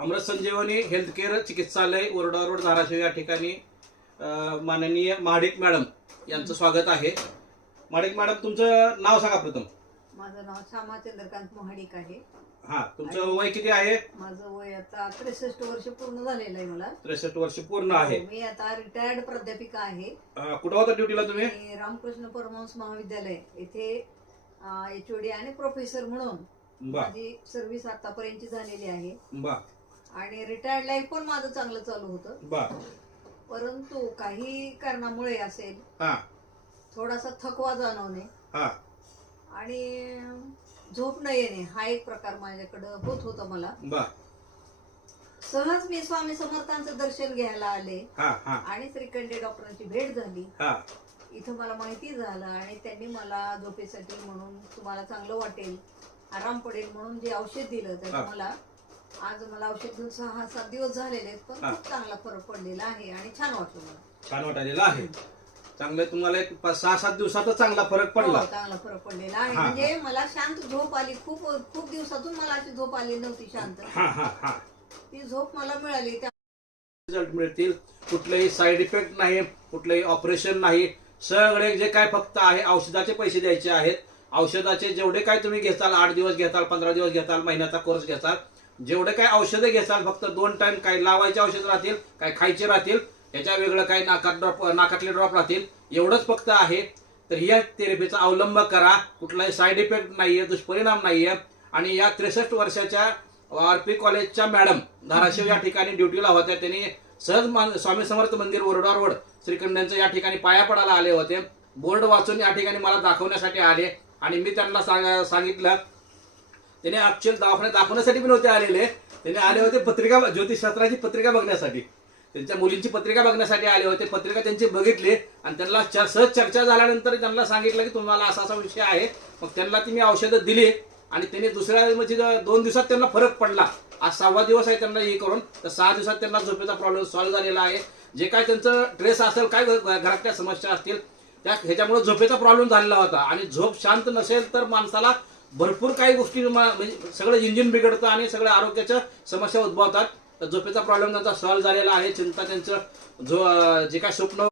अमृत संजीवनी healthcare चिकित्सालय ओरडा road Dharashiv या ठिकाणी माननीय महाडिक मॅडम यांचं स्वागत आहे। महाडिक मॅडम, तुमचं नाव सांगा प्रथम। माझं नाव श्यामा चंद्रकांत महाडिक आहे। हा, तुमचं वय किती आहे? माझं वय आता 63 वर्ष पूर्ण झालेलं आहे। मला 63 वर्ष पूर्ण आहे। मी आता रिटायर्ड प्राध्यापिका आहे। कुठं होता ड्युटीला तुम्ही? रामकृष्ण परमहंस महाविद्यालय येथे एचओडी आणि प्रोफेसर म्हणून माझी सर्व्हिस आतापर्यंतची झालेली आहे। आणि रिटायर्ड लाईफ पण माझं चांगलं चालू होतं। परंतु काही कारणामुळे असेल थोडासा थकवा जाणवणे आणि झोप न येणे हा एक प्रकार माझ्याकडे होत होता। मला सहज मी स्वामी समर्थांचं दर्शन घ्यायला आले आणि श्रीखंडे डॉक्टरांची भेट झाली। इथं मला माहिती झालं आणि त्यांनी मला झोपेसाठी म्हणून तुम्हाला चांगलं वाटेल, आराम पडेल म्हणून जे औषध दिलं त्याचं मला आज औषध घेऊन 6-7 दिवस झालेले आहेत, पण खूप चांगला फरक पडलेला आहे आणि छान वाटलं मला। छान वाटलेला आहे। चांगलं, तुम्हाला एक 6-7 दिवसातच चांगला फरक पडला? चांगला फरक पडलेला आहे। म्हणजे मला शांत झोप आली। खूप खूप दिवसातून मला अशी झोप आली नव्हती शांत। ती झोप मला मिळाली। रिझल्ट मिळतील, कुठलेही साईड इफेक्ट नाही, कुठलेही ऑपरेशन नाही, सगळे जे काय फक्त आहे औषधाचे पैसे द्यायचे आहेत। औषधाचे जेवढे काय तुम्ही घेताल, 8 दिवस घेताल, 15 दिवस घेताल, महिन्याचा कोर्स घेताल, जेवढे काय औषधे घेताल फक्त 2 टाइम काय लावायचे औषध राहतील, काय खायचे राहतील, याच्या वेगळं काय नाकातले ड्रॉप राहतील, एवढंच फक्त आहे। तर या थेरपीचा अवलंब करा, कुठलाही साईड इफेक्ट नाहीये, दुष्परिणाम नाहीये। आणि या 63 वर्षाच्या आरपी कॉलेजच्या मॅडम धाराशिव या ठिकाणी ड्युटीला होत्या। त्यांनी सहज स्वामी समर्थ मंदिर ओरडा रोड श्रीखंडांचं या ठिकाणी पाया पडायला आले होते। बोर्ड वाचून या ठिकाणी मला दाखवण्यासाठी आले आणि मी त्यांना सांगितलं, त्याने ऍक्च्युअल दवाखान्यात दाखवण्यासाठी पण नव्हते आलेले, त्याने आले होते पत्रिका, ज्योतिषशास्त्राची पत्रिका बघण्यासाठी, त्यांच्या मुलींची पत्रिका बघण्यासाठी आले होते। पत्रिका त्यांची बघितली आणि त्यांना सहज चर्चा झाल्यानंतर त्यांना सांगितलं की तुम्हाला असा असा विषय आहे। मग त्यांना ती मी औषधं दिली आणि त्यांनी दुसऱ्या म्हणजे 2 दिवसात त्यांना फरक पडला। आज 6वा दिवस आहे त्यांना हे करून, तर 6 दिवसात त्यांना झोपेचा प्रॉब्लेम सॉल्व्ह झालेला आहे। जे काय त्यांचं ट्रेस असेल, काय घरातल्या समस्या असतील, त्या ह्याच्यामुळे झोपेचा प्रॉब्लेम झालेला होता। आणि झोप शांत नसेल तर माणसाला भरपूर काही गोष्टी म्हणजे सगळं इंजिन बिघडतं आणि सगळ्या आरोग्याच्या समस्या उद्भवतात। तर झोपेचा प्रॉब्लेम त्यांचा सॉल्व्ह झालेला आहे। चिंता त्यांचं जे काय स्वप्न